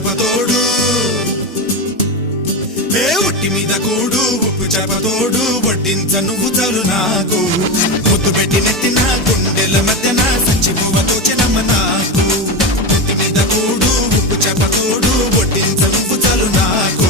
చేపతోడు ఒట్టి మీద కూడు ఉప్పు చేపతోడు వడ్డించ నువ్వు చాలు నాకు ముద్దు పెట్టి నెత్తిన గుండెల మధ్యన సంచిపోవతో చెనమ్మ నాకు ఒట్టి మీద కూడు ఉప్పు చేపతోడు వడ్డించ నువ్వు చాలు నాకు